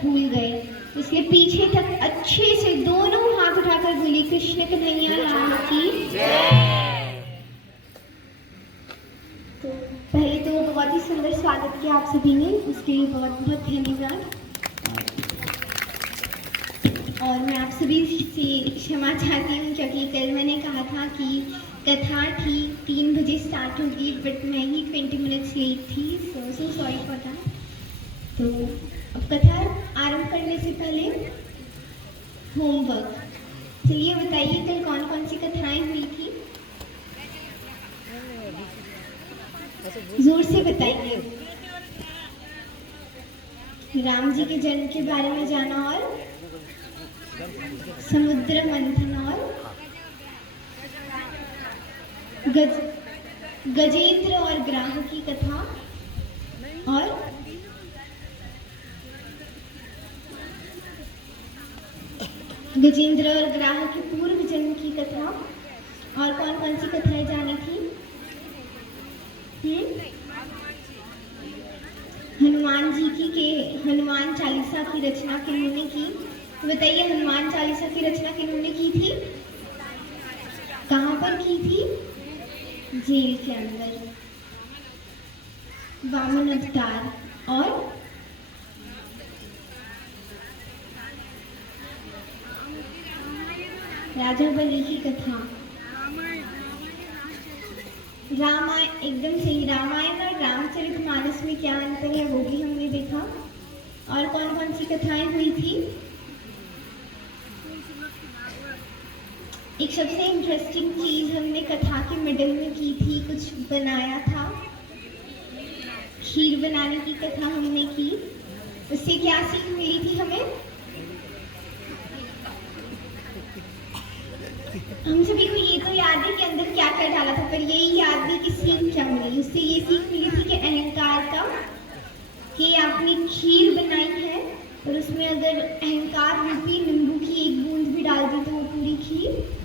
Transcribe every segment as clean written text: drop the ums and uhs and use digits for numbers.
भूल गए, इसलिए पीछे तक अच्छे से दोनों हाथ उठाकर बोली कृष्ण कन्हैया लाल की जय। तो पहले तो बहुत ही सुंदर स्वागत किया आप सभी ने, उसके लिए बहुत बहुत धन्यवाद। और मैं आप सभी से क्षमा चाहती हूँ क्योंकि कल मैंने कहा था कि कथा थी 3 बजे स्टार्ट होगी, बट मैं ही 20 मिनट्स लेट थी, सो सॉरी फॉर दैट। तो अब कथा आरंभ करने से पहले होमवर्क। चलिए बताइए कल कौन कौन सी कथाएं हुई थी, जोर से बताइए। राम जी के जन्म के बारे में जाना और समुद्र मंथन और गजेंद्र और ग्राह की कथा और गजेंद्र और ग्राह के पूर्व जन्म की कथा। और कौन कौन सी कथाएं जानी थी? हनुमान जी की के हनुमान चालीसा की रचना किन्होंने की? तो बताइए हनुमान चालीसा की रचना किन्होंने की थी? कहाँ पर की थी? जेल के अंदर, वामन अवतार। और राजा बलि की कथा। रामायण, एकदम सही। रामायण और रामचरितमानस में क्या अंतर है वो भी हमने देखा। और कौन कौन सी कथाएं हुई थी? एक सबसे इंटरेस्टिंग चीज हमने कथा के मिडिल में की थी, कुछ बनाया था, खीर बनाने की कथा हमने की। उससे क्या सीख मिली थी हमें? हम सभी को ये तो याद है कि अंदर क्या क्या डाला था, पर यही याद नहीं कि सीख क्या मिली। उससे ये सीख मिली थी कि अहंकार का, कि आपने खीर बनाई है और उसमें अगर अहंकार रूपी नींबू की एक बूंद भी डाल दी तो वो पूरी खीर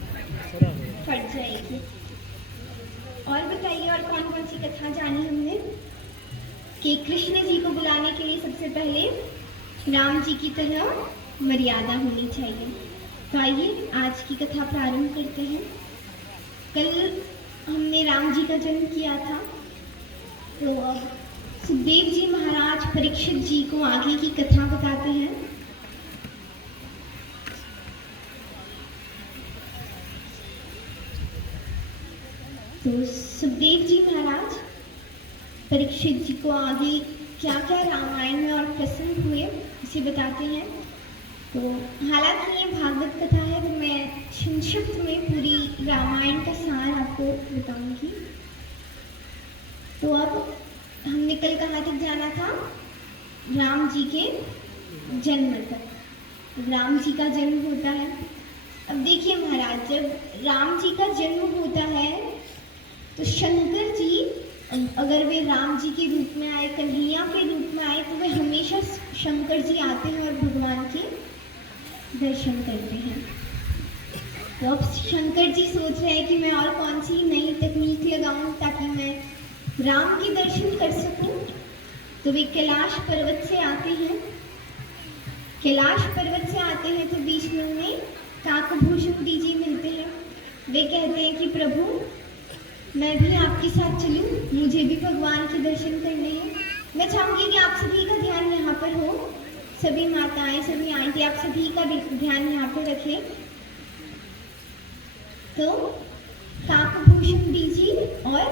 फट जाएगी। और बताइए और कौन कौन सी कथा जानी हमने? कि कृष्ण जी को बुलाने के लिए सबसे पहले राम जी की तरह मर्यादा होनी चाहिए। तो आइए आज की कथा प्रारंभ करते हैं। कल हमने राम जी का जन्म किया था, तो अब सुखदेव जी महाराज परीक्षित जी को आगे की कथा बताते हैं। तो सुखदेव जी महाराज परीक्षित जी को आगे क्या क्या रामायण में और प्रसंग हुए उसे बताते हैं। तो हालांकि ये भागवत कथा है, तो मैं संक्षिप्त में पूरी रामायण का सार आपको बताऊंगी। तो अब हमने कल कहाँ तक जाना था? राम जी के जन्म तक। राम जी का जन्म होता है। अब देखिए महाराज, जब राम जी का जन्म होता है तो शंकर जी, अगर वे राम जी के रूप में आए, कन्हैया के रूप में आए, तो वे हमेशा शंकर जी आते हैं और भगवान के दर्शन करते हैं। तो अब शंकर जी सोच रहे हैं कि मैं और कौन सी नई तकनीक लगाऊं ताकि मैं राम के दर्शन कर सकूं। तो वे कैलाश पर्वत से आते हैं। कैलाश पर्वत से आते हैं तो बीच में उन्हें काकभूषण जी मिलते हैं। वे कहते हैं कि प्रभु मैं भी आपके साथ चलूं, मुझे भी भगवान के दर्शन करने हैं। मैं चाहूंगी कि आप सभी का ध्यान यहाँ पर हो, सभी माताएं, सभी आंटी, आप सभी का ध्यान यहाँ पर रखें। तो काकभूषण जी और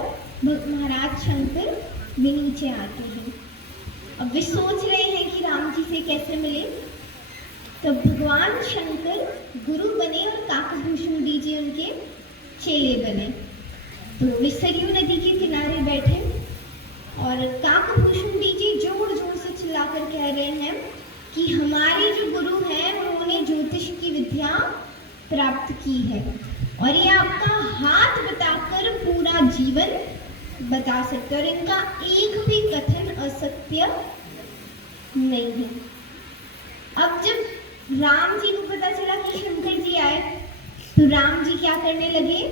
महाराज शंकर भी नीचे आते हैं। अब वे सोच रहे हैं कि राम जी से कैसे मिले। तो भगवान शंकर गुरु बने और काकभूषण जी उनके चेले बने। तो वे सरयू नदी के किनारे बैठे और काकभूषण जी जोर जोर से चिल्लाकर कह रहे हैं कि हमारे जो गुरु हैं उन्होंने ज्योतिष की विद्या प्राप्त की है और ये आपका हाथ बताकर पूरा जीवन बता सकते और इनका एक भी कथन असत्य नहीं है। अब जब राम जी को पता चला कि शंकर जी आए तो राम जी क्या करने लगे?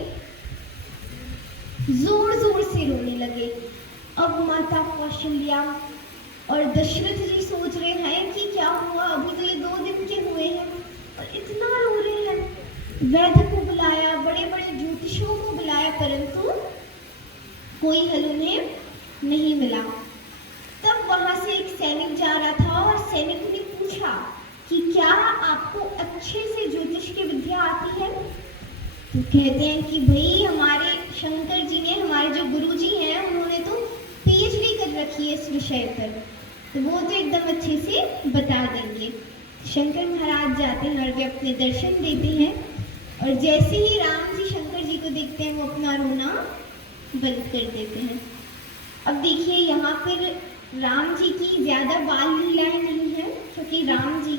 जोर जोर से रोने लगे। अब माता कौशल्या और दशरथ जी सोच रहे हैं कि क्या हुआ, अभी तो ये 2 दिन के हुए हैं और इतना रो रहे हैं। वैद्य को बुलाया, बड़े बड़े ज्योतिषियों को बुलाया, परंतु कोई हल उन्हें नहीं मिला। तब वहां से एक सैनिक जा रहा था और सैनिक ने पूछा कि क्या आपको अच्छे से ज्योतिष की विद्या आती है? तो कहते हैं कि भाई हमारे शंकर जी ने, हमारे जो गुरु जी हैं, उन्होंने तो पीएचडी कर रखी है इस विषय पर, तो वो तो एकदम अच्छे से बता देंगे। शंकर महाराज जाते हैं और वे अपने दर्शन देते हैं और जैसे ही राम जी शंकर जी को देखते हैं वो अपना रोना बंद कर देते हैं। अब देखिए यहाँ पर राम जी की ज़्यादा बाल लीलाएं नहीं है, क्योंकि राम जी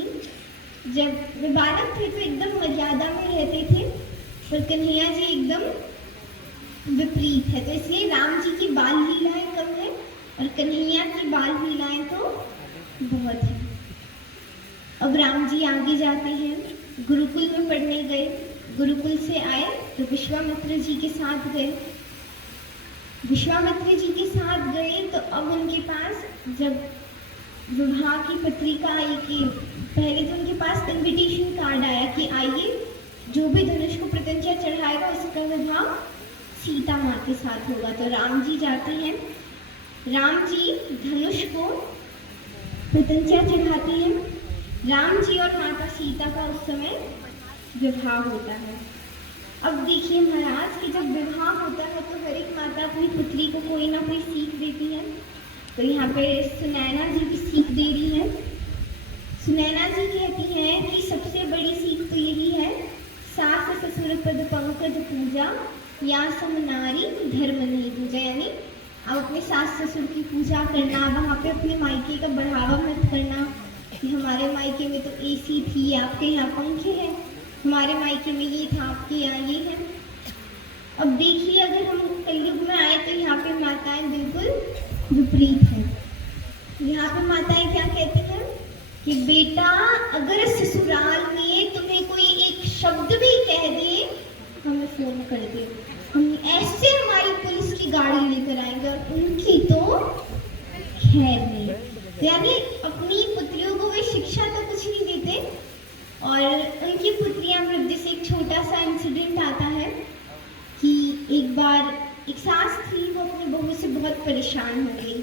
जब वे बालक थे तो एकदम मर्यादा में रहते थे, पर कन्हैया जी एकदम विपरीत है, तो इसलिए राम जी की बाल लीलाएं कम है और कन्हैया की बाल लीलाएं तो बहुत है। अब राम जी आगे जाते हैं, गुरुकुल में पढ़ने गए, गुरुकुल से आए तो विश्वामित्र जी के साथ गए। विश्वामित्र जी के साथ गए तो अब उनके पास जब विवाह की पत्रिका आई कि पहले तो उनके पास इनविटेशन कार्ड आया कि आइए, जो भी धनुष को प्रत्यंचा चढ़ाएगा उसका विवाह सीता माँ के साथ होगा। तो राम जी जाते हैं, राम जी धनुष को प्रत्यंचा चढ़ाते हैं, राम जी और माता सीता का उस समय विवाह होता है। अब देखिए महाराज कि जब विवाह होता है तो हर एक माता अपनी पुत्री को कोई ना कोई सीख देती है। तो यहाँ पे सुनैना जी भी सीख दे रही है। सुनैना जी कहती हैं कि सबसे बड़ी सीख तो यही है, सास ससुर पद पंकज पूजा या सम नारी धर्म नहीं पूजा, यानी आप अपने सास ससुर की पूजा करना, वहाँ पे अपने मायके का बढ़ावा मत करना कि हमारे मायके में तो एसी थी, आपके यहाँ पंखे हैं, हमारे मायके में ये था, आपके यहाँ ये है। अब देखिए अगर हम कलयुग में आए तो यहाँ पे माताएं बिल्कुल विपरीत हैं। यहाँ पे माताएं क्या कहती हैं कि बेटा अगर ससुराल में तुम्हें कोई एक शब्द भी कह दे, हमें फोन कर दे, हम ऐसे हमारी पुलिस की गाड़ी लेकर आएंगे, और उनकी तो खैर नहीं। यानी अपनी पुत्रियों को वे शिक्षा तो कुछ नहीं देते और उनकी पुत्रियां, मतलब जैसे एक छोटा सा इंसिडेंट आता है कि एक बार एक सास थी, वो अपनी बहू से बहुत परेशान हो गई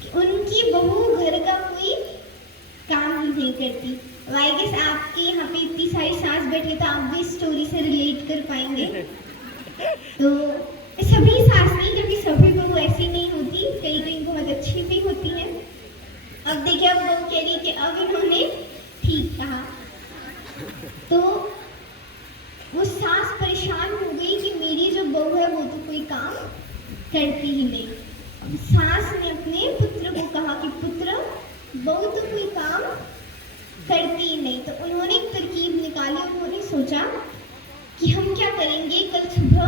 कि उनकी बहू घर का कोई काम ही नहीं करती। आई गेस आपके यहाँ पे इतनी सारी सास बैठी तो आप भी इस स्टोरी से रिलेट कर पाएंगे। तो सभी सास नहीं, क्योंकि सभी बहू ऐसी नहीं होती, कई कई बहुत अच्छी भी होती हैं। अब देखिए अब बहू कह रही कि अब इन्होंने ठीक कहा, तो वो सास परेशान हो गई कि मेरी जो बहू है वो तो कोई काम करती ही नहीं। अब सास ने अपने पुत्र को कहा कि पुत्र बहू तो कोई काम करती ही नहीं। तो उन्होंने एक तरकीब निकाली, उन्होंने सोचा कि हम क्या करेंगे, कल सुबह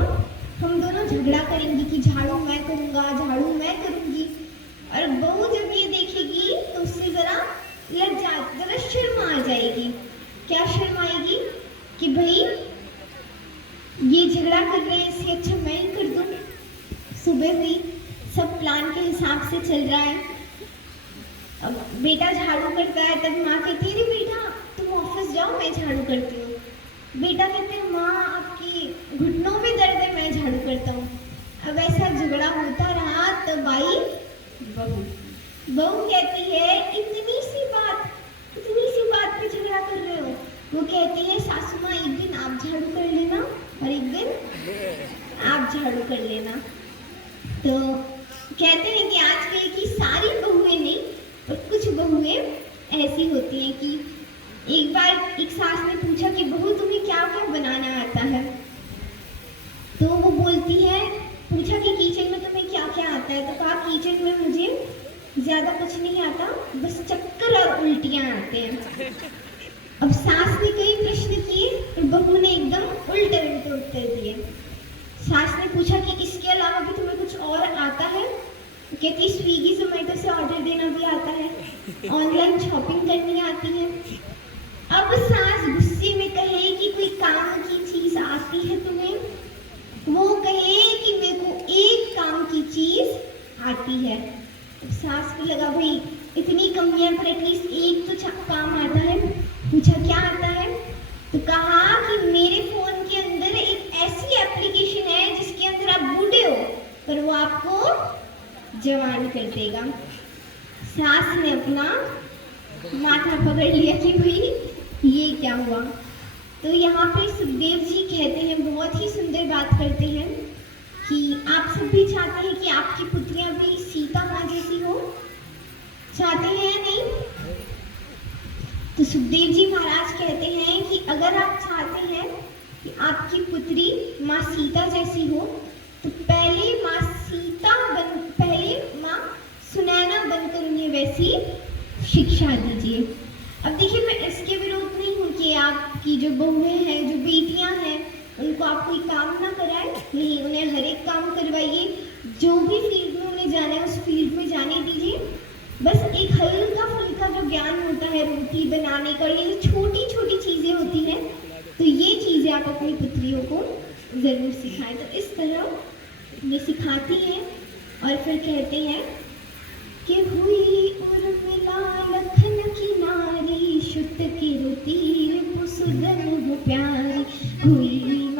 हम दोनों झगड़ा करेंगे कि झाड़ू मैं करूँगा, झाड़ू मैं करूँगी। और बहू जब ये देखेगी तो उससे जरा शर्म आ जाएगी। क्या शर्म आएगी कि भाई ये झगड़ा कर रहे हैं, इससे अच्छा मैं ही कर दूँ। सुबह हुई, सब प्लान के हिसाब से चल रहा है। अब बेटा झाड़ू करता है, तब माँ कहती है बेटा तुम ऑफिस जाओ, मैं झाड़ू करती हूँ। बेटा कहते हैं माँ आपकी घुटनों में दर्द है, मैं झाड़ू करता हूँ। अब ऐसा झगड़ा होता रहा, तब आई बहू। बहू कहती है इतनी सी बात पे झगड़ा कर रहे हो। वो कहती है सासू माँ एक दिन आप झाड़ू कर लेना और एक दिन आप झाड़ू कर लेना। तो कहते हैं कि आजकल की सारी बहुएं नहीं, और कुछ बहुएं ऐसी होती हैं कि एक बार एक सास ने पूछा कि बहू तुम्हें क्या क्या बनाना आता है। तो वो बोलती है, पूछा कि किचन में तुम्हें क्या क्या आता है। तो कहा किचन में मुझे ज़्यादा कुछ नहीं आता, बस चक्कर और उल्टियाँ आते हैं। अब सास ने कई प्रश्न किए और बहू ने एकदम उल्टे उत्तर दिए। सास ने पूछा कि इसके अलावा भी तुम्हें कुछ और आता है। कहती स्विगी जोमेटो से ऑर्डर देना भी आता है, ऑनलाइन शॉपिंग करनी आती है। अब सास गुस्से में कहे कि कोई काम की चीज आती है तुम्हें, वो कहे कि मेरे को एक काम की चीज आती है। सास को लगा भाई इतनी कमियां पर एटलीस्ट एक तो काम आता है। पूछा क्या आता है, तो कहा कि मेरे फोन के अंदर एक ऐसी एप्लीकेशन है जिसके अंदर आप बूढ़े हो पर वो आपको जवान कर देगा। सास ने अपना माथा पकड़ लिया कि भाई ये क्या हुआ। तो यहाँ पे सुखदेव जी कहते हैं, बहुत ही सुंदर बात करते हैं कि आप सब भी चाहते हैं कि आपकी पुत्रियां भी सीता माँ जैसी हो, चाहते हैं या नहीं? तो सुखदेव जी महाराज कहते हैं कि अगर आप चाहते हैं कि आपकी पुत्री माँ सीता जैसी हो तो पहले माँ सुनैना बनकर उन्हें वैसी शिक्षा दीजिए। अब देखिए, मैं इसके विरोध नहीं हूँ कि आपकी जो बहुएं हैं, जो बेटियां हैं, उनको आप कोई काम ना कराएं, नहीं, उन्हें हर एक काम करवाइए। जो भी फील्ड में उन्हें जाना है उस फील्ड में जाने दीजिए। बस एक हल्का फुल्का जो ज्ञान होता है रोटी बनाने का, ये छोटी छोटी चीज़ें होती हैं, तो ये चीज़ें आप अपनी पुत्रियों को ज़रूर सिखाएं। तो इस तरह ये सिखाती हैं और फिर कहते हैं कि हुई उर्मिला लखन की नारी, शुद्ध की रुतीर सुदन हो प्यारी, हुई